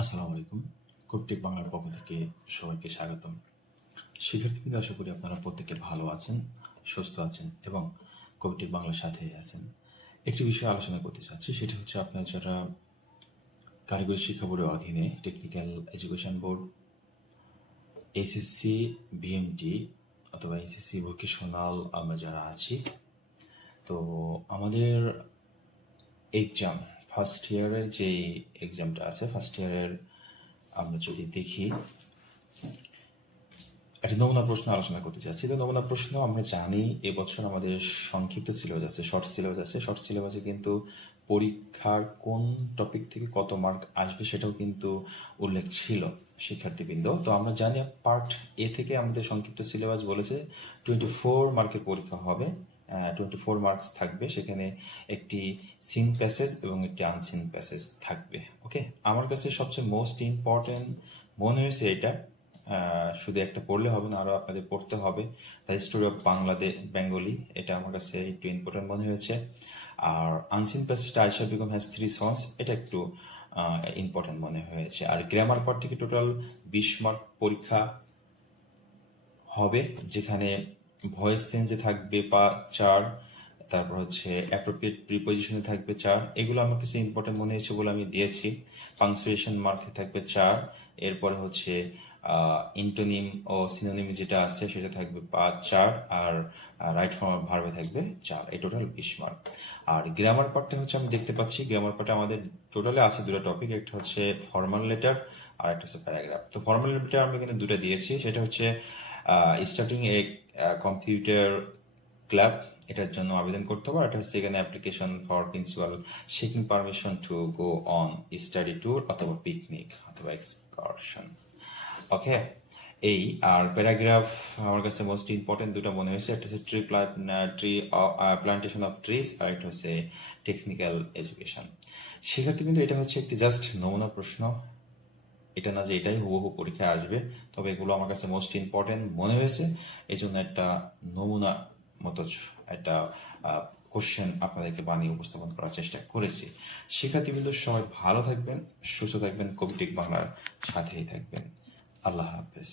আসসালামু আলাইকুম। কবিটেক বাংলার পক্ষ থেকে সবাইকে স্বাগতম। শিক্ষার্থীবৃন্দ, আশা করি আপনারা প্রত্যেকে ভালো আছেন, সুস্থ আছেন এবং কবিটেক বাংলার সাথে আছেন। একটি বিষয়ে আলোচনা করতে চাচ্ছি, সেটা হচ্ছে আপনার যারা কারিগরি শিক্ষা বোর্ডের অধীনে technical education board SSC BMT অথবা এসএসসি ভোকেশনাল আমরা যারা আছি, তো আমাদের এক্সাম ফার্স্ট ইয়ারের যে এক্সামটা আছে ফার্স্ট ইয়ারের আমরা যদি দেখি, একটা নমুনা প্রশ্ন আলোচনা করতে চাচ্ছি তো নমুনা প্রশ্ন আমরা জানি এবছর আমাদের সংক্ষিপ্ত সিলেবাস আছে শর্ট সিলেবাস আছে। শর্ট সিলেবাসে কিন্তু পরীক্ষার কোন টপিক থেকে কত মার্ক আসবে সেটাও কিন্তু উল্লেখ ছিল শিক্ষার্থীবৃন্দ। তো আমরা জানি পার্ট এ থেকে আমাদের সংক্ষিপ্ত সিলেবাস বলেছে টোয়েন্টি ফোর মার্কের পরীক্ষা হবে। টোয়েন্টি ফোর মার্কস থাকবে। সেখানে একটি সিন প্যাসেজ এবং একটি আনসিন প্যাসেজ থাকবে। ওকে আমার কাছে সবচেয়ে মোস্ট ইম্পর্টেন্ট মনে হয়েছে এটা। শুধু একটা পড়লে হবে না আরও আপনাদের পড়তে হবে। The history of Bangladesh Bengali এটা আমার কাছে একটু ইম্পর্টেন্ট মনে হয়েছে। আর unseen প্যাসেজটা Ayesha Begum has three sons এটা একটু ইম্পর্টেন্ট মনে হয়েছে। আর গ্রামার পার্ট থেকে টোটাল বিশ মার্ক পরীক্ষা হবে, যেখানে ভয়েস চেঞ্জে থাকবে পা চার, তারপর হচ্ছে অ্যাপ্রোপ্রিয়েট প্রিপোজিশনে থাকবে চার। এগুলো আমার কাছে ইম্পর্টেন্ট মনে হয়েছে বলে আমি দিয়েছি। পাংচুয়েশন মার্কে থাকবে চার, এরপরে হচ্ছে ইন্টোনিম ও সিনোনিম যেটা আছে সেটা থাকবে পাঁচ চার, আর রাইট ফর্ম ভার্বে থাকবে চার। এই টোটাল বিশ মার্ক আর গ্রামার পার্টটা হচ্ছে আমি দেখতে পাচ্ছি। গ্রামার পার্টে আমাদের টোটালে আছে দুটো টপিক একটা হচ্ছে ফর্মাল লেটার আর একটা হচ্ছে প্যারাগ্রাফ তো ফর্মাল লেটার আমি কিন্তু দুটো দিয়েছি। সেটা হচ্ছে স্টার্টিং এ কম্পিউটার ক্লাব এটার জন্য আবেদন করতে হবে। এটা হচ্ছে এখানে application for principal seeking permission to go on study tour অথবা পিকনিক অথবা এক্সকারশন ওকে এই, আর প্যারাগ্রাফ আমার কাছে মোস্ট ইম্পর্টেন্ট দুটো মনে হয়েছে। একটা হচ্ছে tree tree plantation of trees আর একটা হচ্ছে টেকনিক্যাল এডুকেশন শিক্ষার্থী কিন্তু এটা হচ্ছে একটি জাস্ট নমুনা প্রশ্ন। এটা না যে এটাই হুবহু পরীক্ষায় আসবে, তবে এগুলো আমার কাছে মোস্ট ইম্পর্টেন্ট মনে হয়েছে। এই জন্য একটা নমুনা মতো একটা কোশ্চেন আপনাদেরকে বানিয়ে উপস্থাপন করার চেষ্টা করেছি। শিক্ষার্থীবৃন্দ, সবাই ভালো থাকবেন, সুস্থ থাকবেন, কবিটিক বাংলার সাথেই থাকবেন। আল্লাহ হাফেজ।